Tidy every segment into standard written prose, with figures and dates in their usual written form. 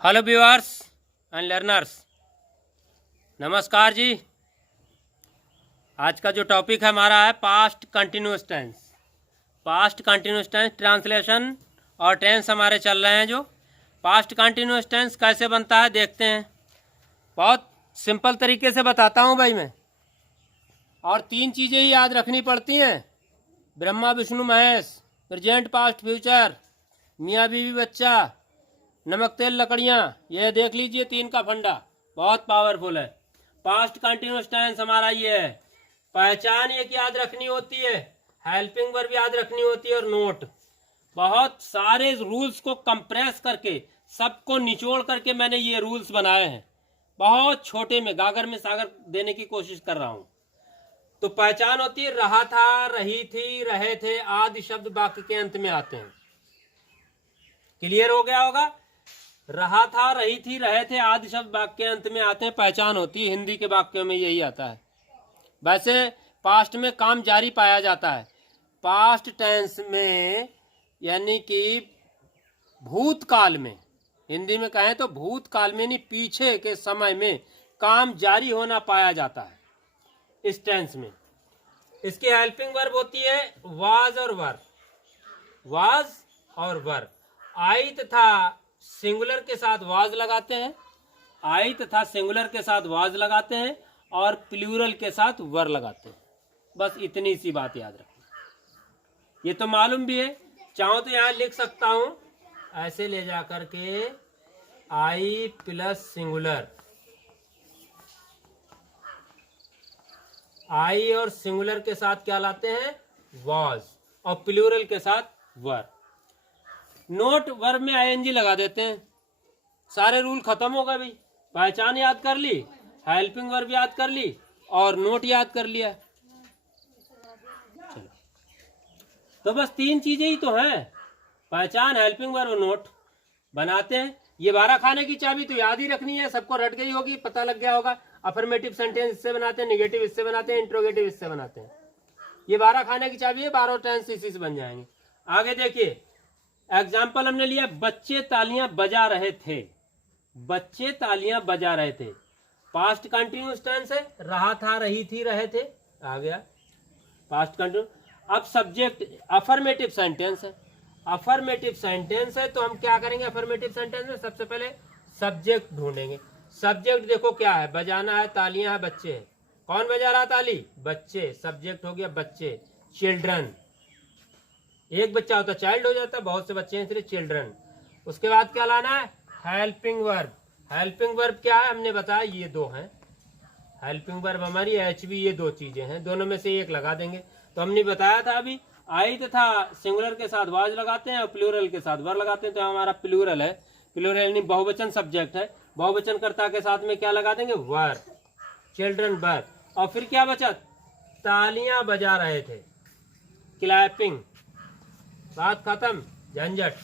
Hello viewers and learners, नमस्कार जी। आज का जो टॉपिक है हमारा है past continuous tense. Past continuous tense translation और टेंस हमारे चल रहे हैं। जो पास्ट कंटिन्यूस टेंस कैसे बनता है देखते हैं। बहुत सिंपल तरीके से बताता हूँ भाई मैं। और 3 चीज़ें ही याद रखनी पड़ती हैं: Brahma Vishnu Mahesh, present past future, मियाँ बीवी बच्चा, नमक तेल लकड़ियाँ। ये देख लीजिए 3 का फंडा बहुत पावरफुल है। पास्ट कंटिन्यूस टेंस हमारा ये है। पहचान एक याद रखनी होती है, हेल्पिंग वर्ब याद रखनी होती है और नोट। बहुत सारे रूल्स को कंप्रेस करके, सबको निचोड़ करके मैंने ये रूल्स बनाए हैं। बहुत छोटे में गागर में सागर देने की कोशिश कर रहा हूँ। तो पहचान होती है रहा था, रही थी, रहे थे आदि शब्द वाक्य के अंत में आते हैं। क्लियर हो गया होगा? रहा था, रही थी, रहे थे आदि शब्द वाक्य के अंत में आते हैं, पहचान होती है। हिंदी के वाक्यों में यही आता है। वैसे पास्ट में काम जारी पाया जाता है। पास्ट टेंस में यानी कि भूतकाल में, हिंदी में कहें तो भूतकाल में नहीं, पीछे के समय में काम जारी होना पाया जाता है इस टेंस में। इसकी हेल्पिंग वर्ब होती है वाज और वर। वाज और वर। आई तथा सिंगुलर के साथ वाज लगाते हैं, आई तथा सिंगुलर के साथ वाज लगाते हैं और प्लूरल के साथ वर लगाते हैं। बस इतनी सी बात याद रखना। ये तो मालूम भी है। चाहो तो यहाँ लिख सकता हूं ऐसे ले जा करके, आई प्लस सिंगुलर। आई और सिंगुलर के साथ क्या लाते हैं? वाज। और प्लूरल के साथ वर। नोट वर्ब में आईएनजी लगा देते हैं। सारे रूल खत्म हो गए भाई। पहचान याद कर ली, हेल्पिंग वर्ब याद कर ली और नोट याद कर लिया। चलो, तो बस 3 चीजें ही तो हैं, पहचान, हेल्पिंग वर्ब और नोट। बनाते हैं। ये 12 खाने की चाबी तो याद ही रखनी है, सबको रट गई होगी, पता लग गया होगा। अफर्मेटिव सेंटेंस इससे बनाते हैं, निगेटिव इससे बनाते हैं, इंट्रोगेटिव इससे बनाते हैं। ये 12 खाने की चाबी है, 12 टेंस इसी से बन जाएंगे। आगे देखिए, एग्जाम्पल हमने लिया, बच्चे तालियां बजा रहे थे। बच्चे तालियां बजा रहे थे। पास्ट कंटिन्यूस टेंस है, रहा था, रही थी, रहे थे, आ गया पास्ट कंटिन्यूस। अब सब्जेक्ट अफर्मेटिव सेंटेंस है। अफर्मेटिव सेंटेंस है तो हम क्या करेंगे? अफर्मेटिव सेंटेंस में सबसे पहले सब्जेक्ट ढूंढेंगे। सब्जेक्ट देखो क्या है? बजाना है, तालियां है, बच्चे है। कौन बजा रहा ताली? बच्चे। सब्जेक्ट हो गया बच्चे, चिल्ड्रन। एक बच्चा होता चाइल्ड हो जाता, बहुत से बच्चे हैं इसलिए चिल्ड्रन। उसके बाद क्या लाना है? Helping verb. हेल्पिंग वर्ब क्या है? हमने बताया ये 2 हैं। हेल्पिंग वर्ब हमारी HV, ये 2 चीजें हैं, दोनों में से एक लगा देंगे। तो हमने बताया था अभी, आई तथा सिंगुलर के साथ वाज लगाते हैं और प्लूरल के साथ वर लगाते हैं। तो हमारा प्लूरल है, प्लूरल यानी बहुवचन सब्जेक्ट है। बहुवचन कर्ता के साथ में क्या लगा देंगे? वर, चिल्ड्रन वर। और फिर क्या बचा? तालियां बजा रहे थे, क्लैपिंग। बात खत्म, झंझट।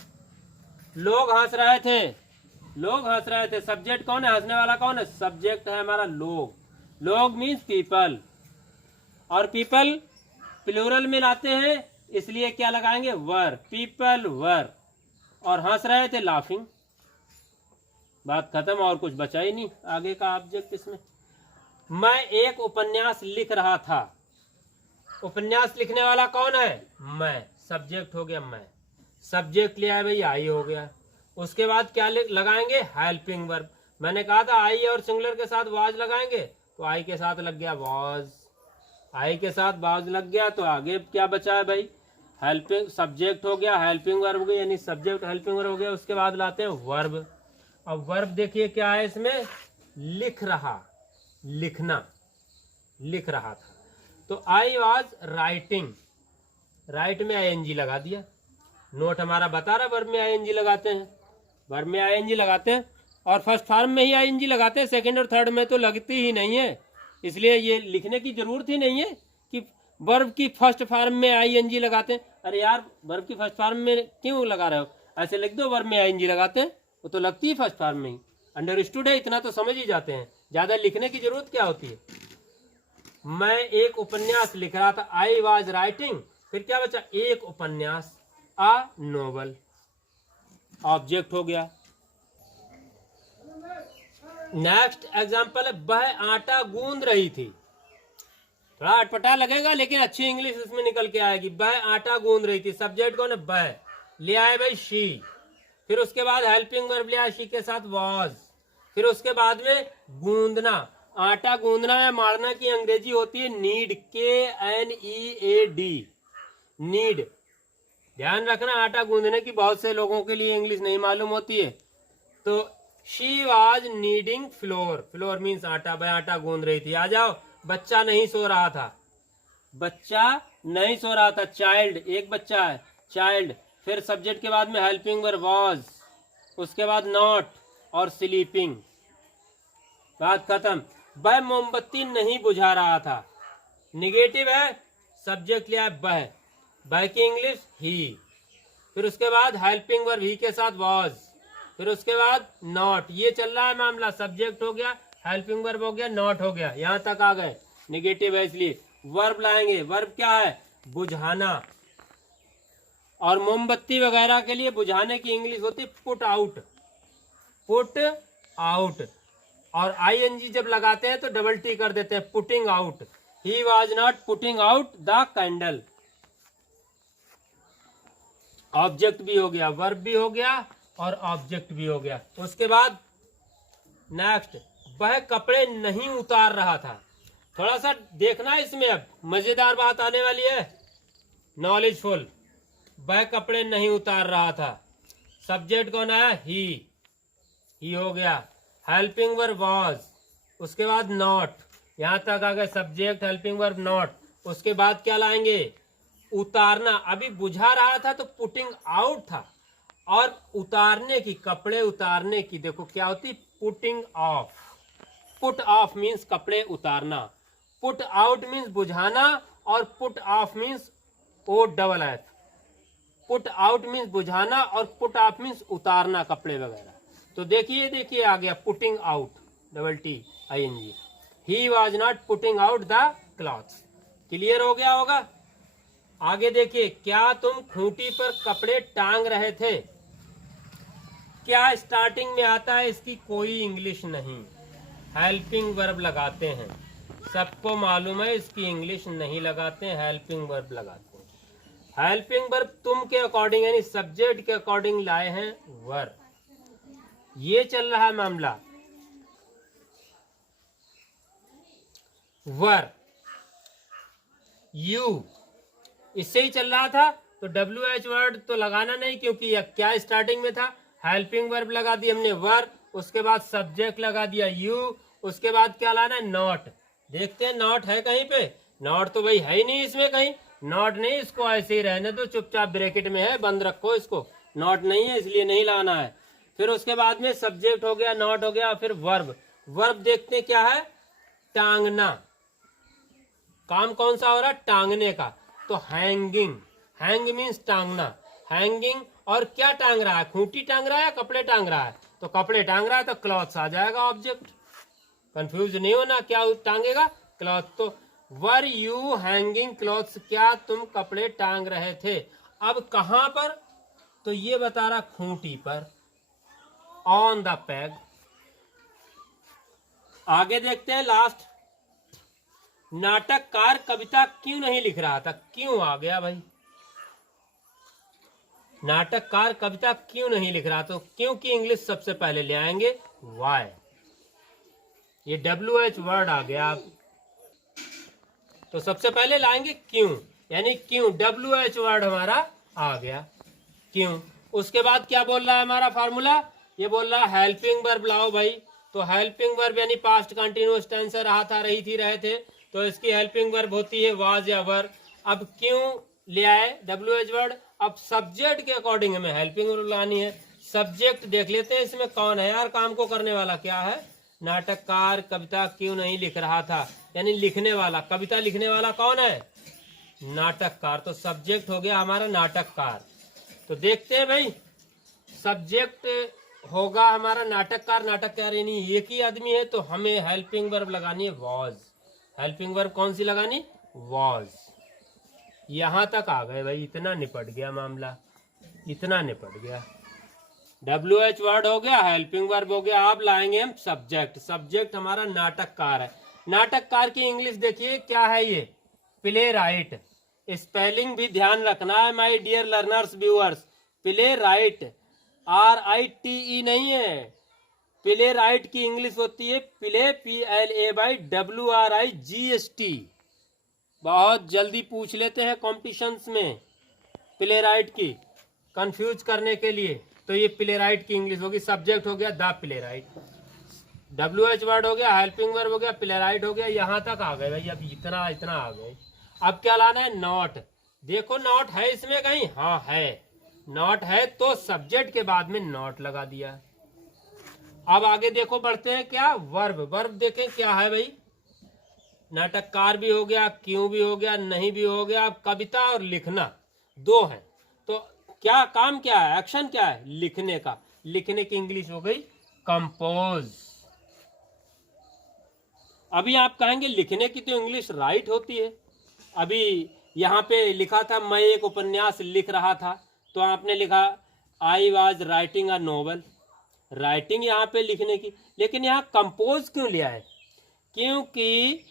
लोग हंस रहे थे, लोग हंस रहे थे। सब्जेक्ट कौन है? हंसने वाला कौन है? सब्जेक्ट है हमारा लोग। लोग मीन्स पीपल। और पीपल प्लूरल में लाते हैं इसलिए क्या लगाएंगे? वर। People were. और हंस रहे थे, लाफिंग। बात खत्म, और कुछ बचा ही नहीं आगे का ऑब्जेक्ट इसमें। मैं एक उपन्यास लिख रहा था। उपन्यास लिखने वाला कौन है? मैं। सब्जेक्ट हो गया मैं। सब्जेक्ट लिया है भाई, आई हो गया। उसके बाद क्या लगाएंगे? Helping verb. मैंने कहा था आई और सिंगुलर के साथ वाज लगाएंगे, तो आई के साथ लग गया वाज। आई के साथ वाज लग गया तो आगे क्या बचा है भाई? हेल्पिंग। सब्जेक्ट हो गया, हेल्पिंग वर्ब हो गया, यानी सब्जेक्ट हेल्पिंग वर्ब हो गया। उसके बाद लाते हैं वर्ब। अब वर्ब देखिए क्या है इसमें? लिख रहा, लिखना, लिख रहा था। तो आई वॉज राइटिंग। राइट में आईएनजी लगा दिया। नोट हमारा बता रहा वर्ब में आईएनजी लगाते हैं, वर्ब में आईएनजी लगाते हैं और फर्स्ट फॉर्म में ही आईएनजी लगाते हैं। सेकंड और थर्ड में तो लगती ही नहीं है, इसलिए ये लिखने की जरूरत ही नहीं है कि वर्ब की फर्स्ट फॉर्म में आईएनजी लगाते हैं। अरे यार, वर्ब की फर्स्ट फॉर्म में क्यों लगा रहे हो? ऐसे लिख दो वर्ब में आईएनजी लगाते हैं, वो तो लगती है फर्स्ट फॉर्म में ही। अंडरस्टूड है, इतना तो समझ ही जाते हैं, ज्यादा लिखने की जरूरत क्या होती है। मैं एक उपन्यास लिख रहा था, आई वॉज राइटिंग। फिर क्या बचा? एक उपन्यास, अ नोवेल। ऑब्जेक्ट हो गया। नेक्स्ट एग्जाम्पल है वह आटा गूंद रही थी। थोड़ा अटपटा लगेगा लेकिन अच्छी इंग्लिश इसमें निकल के आएगी। वह आटा गूंद रही थी, सब्जेक्ट कौन है? वह। ले आए भाई शी, फिर उसके बाद हेल्पिंग वर्ब लिया शी के साथ वॉज, फिर उसके बाद में गूंदना। आटा गूंदना या मारना की अंग्रेजी होती है नीड, KNEAD, नीड। ध्यान रखना, आटा गूंदने की बहुत से लोगों के लिए इंग्लिश नहीं मालूम होती है। तो she was needing flour, flour means आटा, वह आटा गूंद रही थी। आ जाओ, बच्चा नहीं सो रहा था, बच्चा नहीं सो रहा था। चाइल्ड, एक बच्चा है, चाइल्ड। फिर सब्जेक्ट के बाद में हेल्पिंग वर्ब वॉज, उसके बाद नॉट और स्लीपिंग, बात खत्म। वह मोमबत्ती नहीं बुझा रहा था, निगेटिव है, सब्जेक्ट लिया है वह की इंग्लिश ही। फिर उसके बाद हेल्पिंग वर्ब ही के साथ वॉज, फिर उसके बाद नॉट। ये चल रहा है मामला, सब्जेक्ट हो गया, हेल्पिंग वर्ब हो गया, नॉट हो गया, यहां तक आ गए। निगेटिव है इसलिए वर्ब लाएंगे। वर्ब क्या है? बुझाना। और मोमबत्ती वगैरह के लिए बुझाने की इंग्लिश होती है पुट आउट, पुट आउट। और ING जब लगाते हैं तो डबल T कर देते हैं, putting out. He was not putting out the candle. Object भी हो गया, वर्ब भी हो गया और ऑब्जेक्ट भी हो गया। उसके बाद नेक्स्ट, वह कपड़े नहीं उतार रहा था। थोड़ा सा देखना इसमें, अब मजेदार बात आने वाली है, नॉलेजफुल। वह कपड़े नहीं उतार रहा था, सब्जेक्ट कौन है? ही हो गया। हेल्पिंग वर्ब वॉज, उसके बाद नॉट, यहां तक आ गए, सब्जेक्ट हेल्पिंग वर्ब नॉट। उसके बाद क्या लाएंगे? उतारना। अभी बुझा रहा था तो पुटिंग आउट था, और उतारने की, कपड़े उतारने की देखो क्या होती? Putting of. Put off means कपड़े उतारना, पुट आउट मीन्स बुझाना, और put off means OFF। Put out means बुझाना और पुट ऑफ मीन्स उतारना कपड़े वगैरह। तो देखिए आ गया putting out, double T ING। He was not putting out the clothes. Clear हो गया होगा? आगे देखिए, क्या तुम खूंटी पर कपड़े टांग रहे थे? क्या स्टार्टिंग में आता है? इसकी कोई इंग्लिश नहीं, हेल्पिंग वर्ब लगाते हैं। सबको मालूम है इसकी इंग्लिश नहीं लगाते हैं, हेल्पिंग वर्ब लगाते हैं। हेल्पिंग वर्ब तुम के अकॉर्डिंग यानी सब्जेक्ट के अकॉर्डिंग लाए हैं वर्ब। ये चल रहा है मामला। वर्ब यू, इससे ही चल रहा था, तो WH वर्ड तो लगाना नहीं, क्योंकि यह क्या स्टार्टिंग में था? हेल्पिंग वर्ब लगा दी हमने वर्ब, उसके बाद सब्जेक्ट लगा दिया यू, उसके बाद क्या लाना है? नॉट। देखते हैं नॉट है कहीं पे? नॉट तो भाई है ही नहीं इसमें कहीं, नॉट नहीं, इसको ऐसे ही रहने दो, चुपचाप ब्रैकेट में है, बंद रखो इसको, नॉट नहीं है इसलिए नहीं लाना है। फिर उसके बाद में सब्जेक्ट हो गया, नॉट हो गया, फिर वर्ब। वर्ब देखते हैं क्या है? टांगना। काम कौन सा हो रहा है? टांगने का। तो हैंगिंग, हैंग मीन्स टांगना, हैंगिंग। और क्या टांग रहा है? खूंटी टांग रहा है या कपड़े टांग रहा है? तो कपड़े टांग रहा है तो क्लॉथ्स आ जाएगा ऑब्जेक्ट। कंफ्यूज नहीं होना, क्या टांगेगा? क्लॉथ। तो वर यू हैंगिंग क्लॉथ्स, क्या तुम कपड़े टांग रहे थे? अब कहां पर? तो ये बता रहा खूंटी पर, ऑन द पेग। आगे देखते हैं लास्ट, नाटककार कविता क्यों नहीं लिख रहा था? क्यों आ गया भाई? नाटककार कविता क्यों नहीं लिख रहा? तो क्यों की इंग्लिश सबसे पहले ले आएंगे, वाई। ये WH वर्ड आ गया। तो सबसे पहले लाएंगे क्यों, यानी क्यों, WH वर्ड हमारा आ गया, क्यों। उसके बाद क्या बोल रहा है हमारा फार्मूला? ये बोल रहा है हेल्पिंग वर्ब लाओ भाई। तो हेल्पिंग वर्ब यानी पास्ट कंटिन्यूअस टेंस से रहा था, रही थी, रहे थे, तो इसकी हेल्पिंग वर्ब होती है वाज या वर। अब क्यों ले आए WH वर्ड? अब सब्जेक्ट के अकॉर्डिंग हमें हेल्पिंग वर्ब लानी है। सब्जेक्ट देख लेते हैं इसमें कौन है यार, काम को करने वाला क्या है? नाटककार कविता क्यों नहीं लिख रहा था, यानी लिखने वाला, कविता लिखने वाला कौन है? नाटककार। तो सब्जेक्ट हो गया हमारा नाटककार। तो देखते हैं भाई, सब्जेक्ट होगा हमारा नाटककार, नाटककार यानी एक ही आदमी है, तो हमें हेल्पिंग वर्ब लगानी है वॉज। हेल्पिंग वर्ब कौन सी लगानी? वॉज। यहां तक आ गए भाई, इतना निपट गया मामला, इतना निपट गया। WH वर्ड हो गया, हेल्पिंग वर्ब हो गया, अब लाएंगे हम सब्जेक्ट। सब्जेक्ट हमारा नाटककार है। नाटककार की इंग्लिश देखिए क्या है, ये प्ले राइट। स्पेलिंग भी ध्यान रखना है my dear learners viewers. Playwright RITE नहीं है। प्ले राइट की इंग्लिश होती है प्ले PLAYWRIGST। बहुत जल्दी पूछ लेते हैं कॉम्पिटिशन्स में प्ले राइट की, कंफ्यूज करने के लिए। तो ये प्ले राइट की इंग्लिश होगी। सब्जेक्ट हो गया the play right, WH word हो गया, हेल्पिंग वर्ब हो गया, प्ले राइट हो गया। यहाँ तक आ गए भाई, अब इतना आ गए। अब क्या लाना है, नॉट। देखो नॉट है इसमें कहीं, हाँ है, नॉट है तो सब्जेक्ट के बाद में नॉट लगा दिया। अब आगे देखो बढ़ते हैं, क्या वर्ब। वर्ब देखें क्या है भाई, नाटककार भी हो गया, क्यों भी हो गया, नहीं भी हो गया। अब कविता और लिखना दो है, तो क्या काम क्या है, एक्शन क्या है, लिखने का। लिखने की इंग्लिश हो गई कंपोज। अभी आप कहेंगे लिखने की तो इंग्लिश राइट होती है। अभी यहाँ पे लिखा था मैं एक उपन्यास लिख रहा था, तो आपने लिखा I was writing a novel. Writing यहाँ पे लिखने की, लेकिन यहाँ कंपोज क्यों लिया है, क्योंकि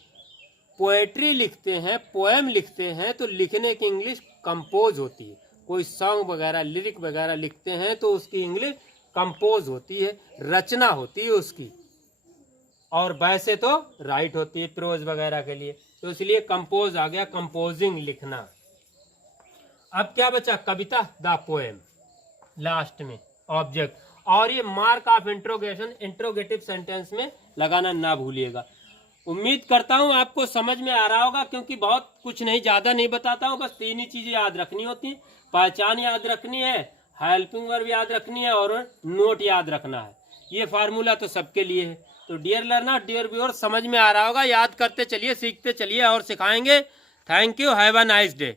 पोएट्री लिखते हैं, पोएम लिखते हैं, तो लिखने की इंग्लिश कंपोज होती है। कोई सॉन्ग वगैरह, लिरिक वगैरह लिखते हैं तो उसकी इंग्लिश कंपोज होती है, रचना होती है उसकी। और वैसे तो राइट होती है प्रोज वगैरह के लिए, तो इसलिए कंपोज आ गया, कंपोजिंग लिखना। अब क्या बचा, कविता द पोएम लास्ट में ऑब्जेक्ट। और ये mark of interrogation interrogative sentence में लगाना ना भूलिएगा। उम्मीद करता हूं आपको समझ में आ रहा होगा, क्योंकि बहुत कुछ नहीं, ज्यादा नहीं बताता हूं, बस 3 ही चीजें याद रखनी होती हैं। पहचान याद रखनी है, हेल्पिंग वर्ब याद रखनी है, और नोट याद रखना है। ये फार्मूला तो सबके लिए है। तो डियर लर्नर, डियर व्यूअर, समझ में आ रहा होगा, याद करते चलिए, सीखते चलिए और सिखाएंगे। Thank you, have a nice day.